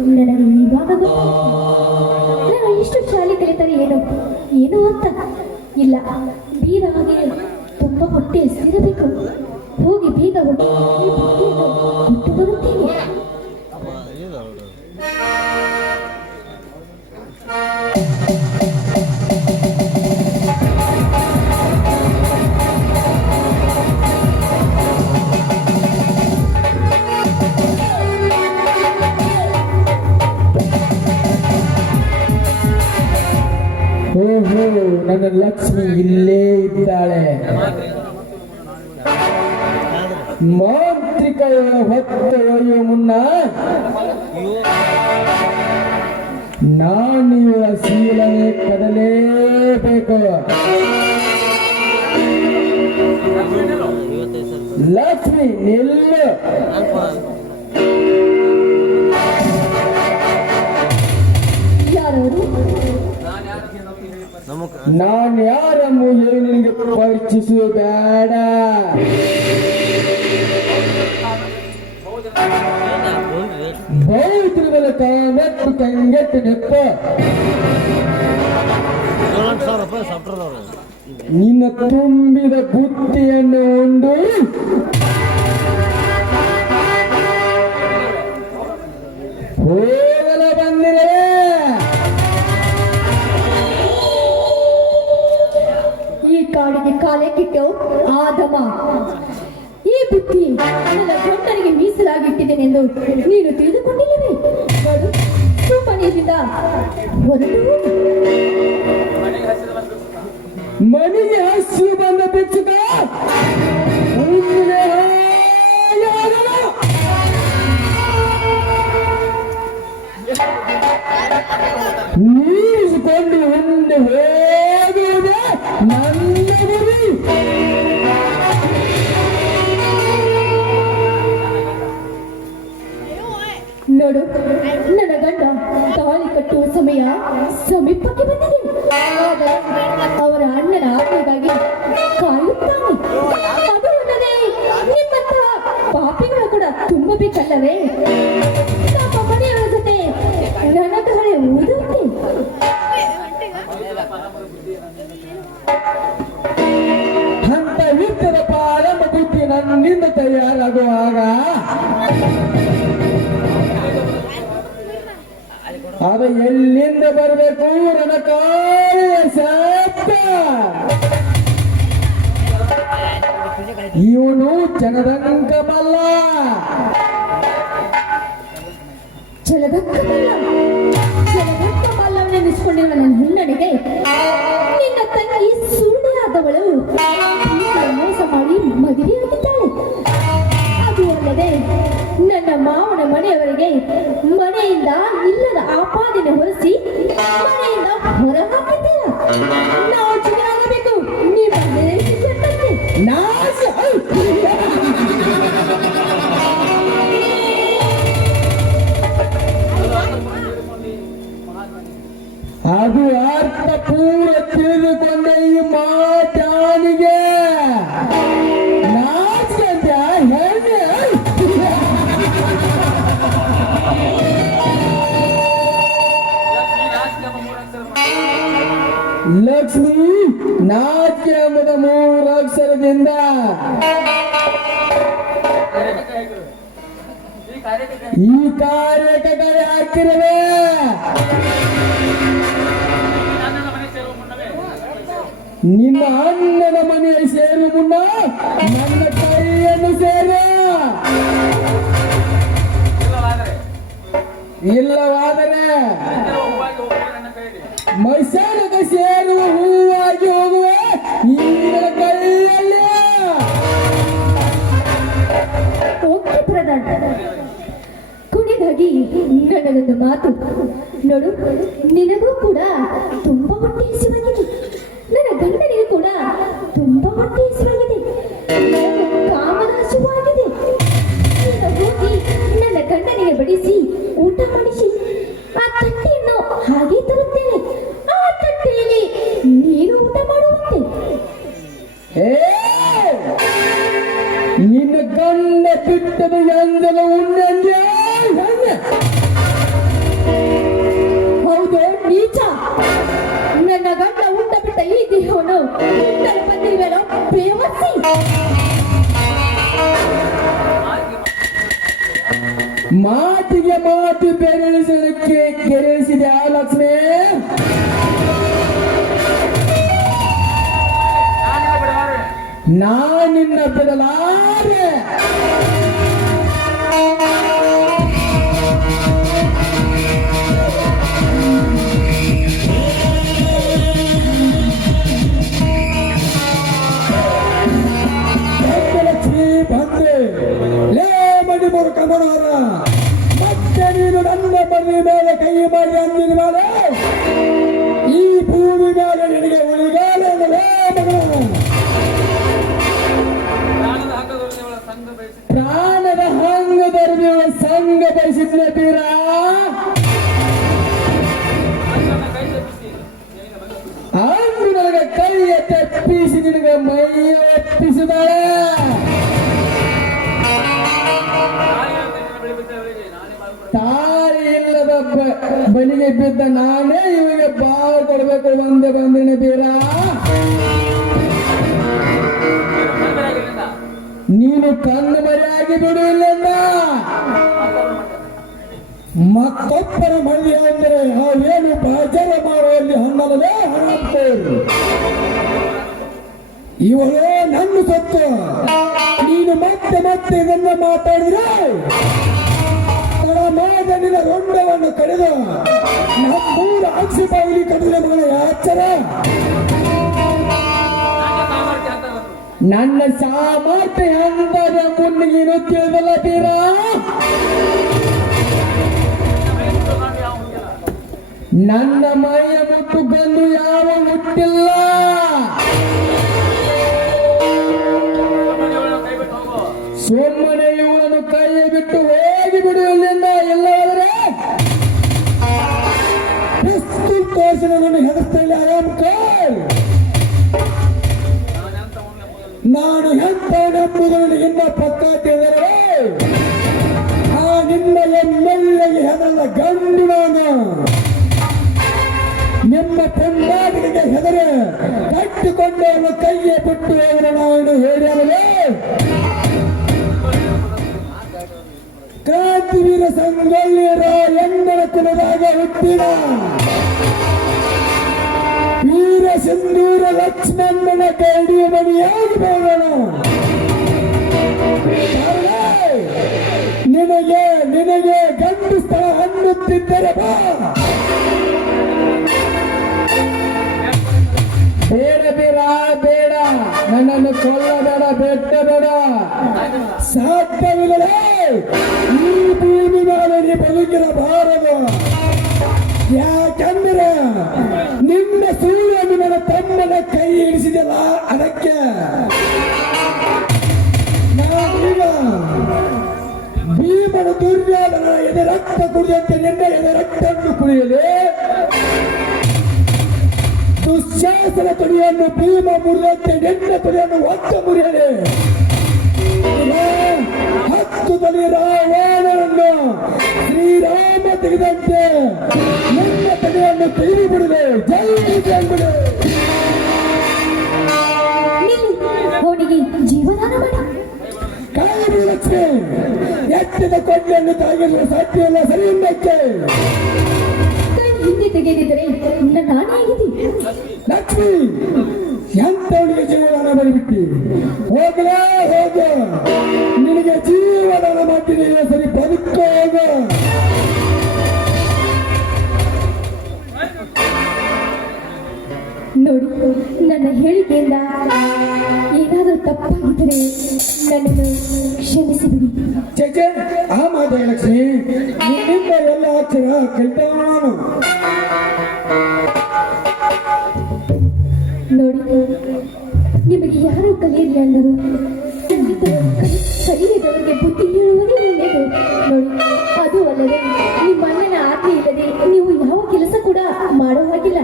ನನಗೆ ಗೊತ್ತಾಯ್ತು ನಾನು ಇಷ್ಟು ಶಾಲೆ ಕಲಿತರೆ ಏನು? ಏನು ಅಂತ? ಇಲ್ಲ ಬೀರ ಹಾಗೆ ತುಂಬ ಹೊಟ್ಟೆ ಸೇರಬೇಕು ಹೋಗಿ ಬೀಗ ಬರುತ್ತೆ ಬರುತ್ತೇನೆ. ನನ್ನ ಲಕ್ಷ್ಮಿ ಇಲ್ಲೇ ಇದ್ದಾಳೆ. ಮಾಂತ್ರಿಕ ಹೊತ್ತು ಒಯ್ಯುವ ಮುನ್ನ ನಾನಿವ ಶೀಲನೆ ಕದಲೇಬೇಕು. ಲಕ್ಷ್ಮಿ ನಿಲ್ಲು. ನಾನು ಯಾರನ್ನು ಹೇಳಿ ನಿನಗೆ ಪರಿಚಯಿಸುವ ಬೇಡ ಬೌದ್ಧಗಳ ಕಾಮೆತ್ತು ಕಂಗೆಟ್ಟು ನೆಪ್ಪ ನಿನ್ನ ತುಂಬಿದ ಬುತ್ತಿಯನ್ನು ಉಂಡು ಹೋಗಲ ಕಾಡಿಗೆ ಕಾಲಕ್ಕಿಟ್ಟು ಆದಮ ಈ ಬುದ್ಧಿ ನನ್ನ ಗಂಡನಿಗೆ ಮೀಸಲಾಗಿಟ್ಟಿದ್ದೇನೆಂದು ನೀನು ತಿಳಿದುಕೊಂಡಿಲ್ಲವೇ ನೋಡು, ಸುಮ್ಮನೆಯಿಂದ ಹೊರಟು ಹೋಗು. ಮನೆಗೆ ಹಸಿ ಬಂದ ಬೆಚ್ಚುಗ. ನೀರಿಸಿಕೊಂಡು ಮುಂದೆ ಹೋಗುವುದೇ ಬುದ್ಧಿ ತಯಾರಾಗುವಾಗ ಅದು ಎಲ್ಲಿಂದ ಬರಬೇಕು? ನನ್ನ ಕಾಳಿಯ ಸತ್ತ ಇವನು ಜನದಂಕಮಲ್ಲ ಜಲದಂಕಮಲ್ಲ ನೆನೆಸ್ಕೊಂಡಿರುವ ನನ್ನ ಹಿನ್ನಡೆಗೆ ನಿನ್ನ ತಂಗಿ ಸುಳ್ಳಿಯಾದವಳು ಪ್ರೀತಿಯ ಮೋಸ ಮಾಡಿ ಮದುವೆಯಾಗಿದ್ದಾಳೆ ಅದು ನನ್ನ ಮಾವನ ಮನೆಯವರಿಗೆ ಮನೆಯಿಂದ ಇಲ್ಲದ ಆಪಾದನೆ ಹೊರಿಸಿ ಮನೆಯಿಂದ ಹೊರ ಹಾಕಿದ್ದೀರ ನಾವು ಚಿಕ್ಕನಾಗಬೇಕು ನೀವು ನಿರ್ದೇಶಿಸಿದಂತೆ ಎಂಬುದ ಮೂರು ಅಕ್ಷರದಿಂದ ಈ ಕಾರ್ಯಕರ್ತರೆ ಕೈ ಹಾಕಿರವೆ ನಿನ್ನ ಅಣ್ಣನ ಮನೆಯ ಸೇರು ಮುನ್ನ ನನ್ನ ತಾಯಿಯನ್ನು ಸೇರ ಇಲ್ಲವಾದರೆ ಮೈಸೂರಿಗೆ ಸೇರುವ ಹೂವಾಗಿ ಹೋಗುವೆ. ಪ್ರಧಾನ ಕೊನೆಗಾಗಿ ಮಾತು. ನೋಡು, ನಿನಗೂ ಕೂಡ ತುಂಬಾ ಹೊಟ್ಟೆ ಹಸಿವಾಗಿದೆ ನನ್ನ ಗಂಡನಿಗೂ ಕೂಡ ತುಂಬಾ ಹೊಟ್ಟೆ ಹಸಿವಾಗಿದೆ ಕಾಮನ ಹಸಿವಾಗಿದೆ ಹೋಗಿ ನನ್ನ ಗಂಡನಿಗೆ ಬಡಿಸಿ ಊಟ ಮಾತಿಗೆ ಮಾತು ಬೆರಳಿಸಲಿಕ್ಕೆ ಕೆರಳಿಸಿದೆ ಆ ನಾ ನಿನ್ನ ಬಿಡಲಾರೆ ನಿನಗೆ ಮೈಯ ಒಪ್ಪಿಸಿದಾಳೆ. ತಾಯಿ ಇಲ್ಲದ ಬಲಿಗೆ ಬಿದ್ದ ನಾನೇ ಇವಗೆ ಬಾವು ಕೊಡ್ಬೇಕು. ಒಂದೇ ಬಂದಿನ ಬೀರ. ನೀನು ಕಣ್ಣು ಮರೆಯಾಗಿ ಬಿಡು ಇಲ್ಲಂದ. ಮತ್ತೊಬ್ಬರ ಮಳ್ಳಿ ಅಂದರೆ ಏನು ಬಾಜರ ಮಾಡುವಲ್ಲಿ ಹಣ್ಣಲೇ ಹರಾಮ್ಕೋರು ಇವಳು ನನ್ನ ಸತ್ತು ನೀನು ಮತ್ತೆ ಮತ್ತೆ ನನ್ನ ಮಾತಾಡಿದ್ರೆ ತಳಮಾದ ನಿನ್ನ ರೊಂಡವನ್ನು ಕಡಿದು ನಮ್ಮೂರ ಆಕ್ಷೇಪ ಇಲ್ಲಿ ಕಡಿದ್ರೆ ಮಗಳ ಯಾಚರ ನನ್ನ ಸಾಮರ್ಥ್ಯ ಅಂದರ ಮುನ್ನಿಗೇನು ತಿಳಿದಲ್ಲ ನನ್ನ ಮೈಯ ಮುಟ್ಟು ಬಂದು ಯಾವ ಮುಟ್ಟಿಲ್ಲ. ಸುಮ್ಮನೆ ಇವನನ್ನು ಕೈ ಬಿಟ್ಟು ಹೋಗಿ ಬಿಡು ಇಲ್ಲಿಂದ ಎಲ್ಲಾದ್ರೆ. ಪಿಸ್ತೂಲ್ ತೋರಿಸಿ ನನ್ನನ್ನು ಹೆದರ್ತಾ ಇಲ್ಲ ಆರಾಮ್ ಕಾಲ್ ನಾನು ಎಂತವನೆಂಬುದನ್ನು ಇನ್ನ ಪಕ್ಕ ತಿಳಿದರೆ ಆ ನಿನ್ನ ಎಮ್ಮೆಲ್ಲೆಗೆ ಹೆದರಲ್ಲ ಗಂಡು ನಾನು. ನಿಮ್ಮ ಪೊಂಡಾಟಿಗೆ ಹೆದರೆ. ಕಟ್ಟಿಕೊಂಡು ಅವನ ಬಿಟ್ಟು ಹೋಗಲು ನಾನು ಹೇಳಿರಲೇ ಕ್ರಾಂತಿವೀರ ಸಂಗೊಳ್ಳಿಯರ ಎಂದರ ಕುಲದಾಗ ಹುಟ್ಟಿದ ವೀರ ಸಿಂಧೂರ ಲಕ್ಷ್ಮಣನ ಕೈಡಿ ಮಣಿಯಾಗಿ ಕಾರಣ, ನಿನಗೆ ನಿನಗೆ ಗಂಡು ಸ್ಥಳ ಹಣ್ಣುತ್ತಿದ್ದರೆ ಬಾ. ಬೇಡ ಬೇಡ ಬೇಡ. ನನ್ನನ್ನು ಕೊಲ್ಲಬೇಡ ಬೆಟ್ಟ ಬೇಡ ರಕ್ತ ಕುಡಿದಂತೆ ನಿನ್ನ ಎದೆ ರಕ್ತವನ್ನು ಕುಡಿಯಲು. ದುಶ್ಯಾಸನ ತುಡಿಯನ್ನು ಭೀಮ ಮುರಿದಂತೆ ನಿನ್ನ ತುಡಿಯನ್ನು ಒತ್ತ ಮುರಿಯಲೇ. ಹತ್ತು ತಲೆ ಎತ್ತಿದ ಕೊಂಡೆಯನ್ನು ಸಾಧ್ಯ ಇಲ್ಲ ಸರಿ ಹಿಂದಕ್ಕೆ ಹಿಂದೆ ತೆಗೆದಿದ್ದರೆ ನನ್ನ ನಾನಾಗಿದೆ ಲಕ್ಷ್ಮಿ ಎಂತವಳಿಗೆ ಜೀವನ ಬರಿಬಿಟ್ಟಿ? ಹೋಗಲೇ ಹೋಗ. ನಿನಗೆ ಜೀವನ ಮಾಡ್ತೀನಿ ಸರಿ ಬದುಕೋ ಹೋಗು. ನೋಡಿ ನನ್ನ ಹೇಳಿಕೆಯಿಂದ ಏನಾದರೂ ತಪ್ಪಾಗಿದ್ದರೆ ನನ್ನನ್ನು ಕ್ಷಮಿಸಿಬಿಡಿ. ಚೇಚೆ ಆ ಮಾತ ಲಕ್ಷ್ಮಿ. ನಿನ್ನಿಂದ ಎಲ್ಲ ಅಕ್ಷರ ಕಲಿತವ ನಾನು. ನೋಡಿ ನಿಮಗೆ ಯಾರು ಕಲಿಯಲಿ ಅಂದರು? ಕಲಿಯದವರಿಗೆ ಬುದ್ಧಿ ಹೇಳುವುದೇ ಒಳ್ಳೆಯದು. ನೋಡಿ ಅದು ಅಲ್ಲದೆ ಮಾಡೋ ಹಾಗಿಲ್ಲ.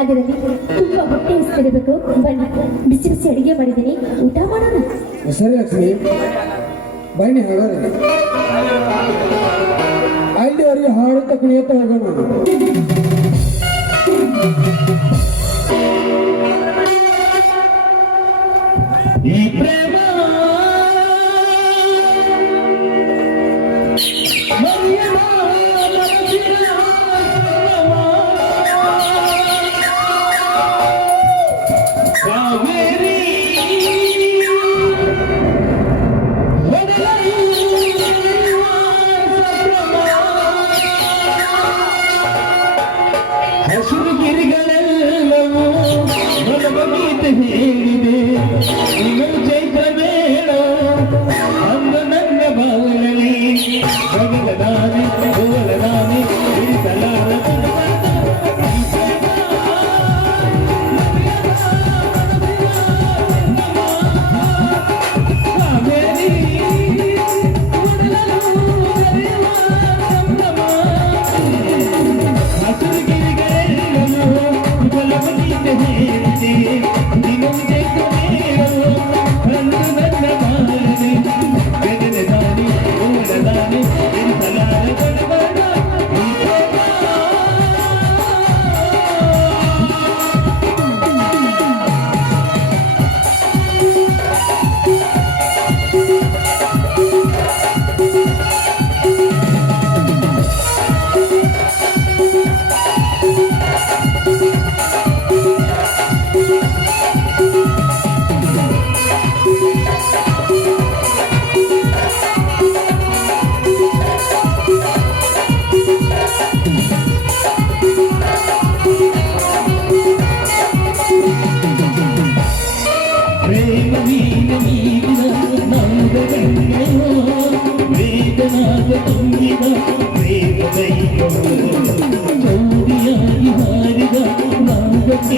ಅದರಲ್ಲಿ ತುಂಬಾ ಹೊಟ್ಟೆ ಹಸಿದಿರಬೇಕು. ಬನ್ನಿ, ಬಿಸಿ ಬಿಸಿ ಅಡಿಗೆ ಮಾಡಿದ್ದೀನಿ. ಊಟ ಮಾಡೋಣ? ಸರಿ ಲಕ್ಷ್ಮಿ. ಬನ್ನಿ ಹಾಗಾದ್ರೆ. ಅಲ್ಲಿವರೆಗೆ ಹಾಡುತ್ತಾ ಕುಣಿಯುತ್ತಾ ಹೋಗೋಣ.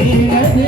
இருக்கிறது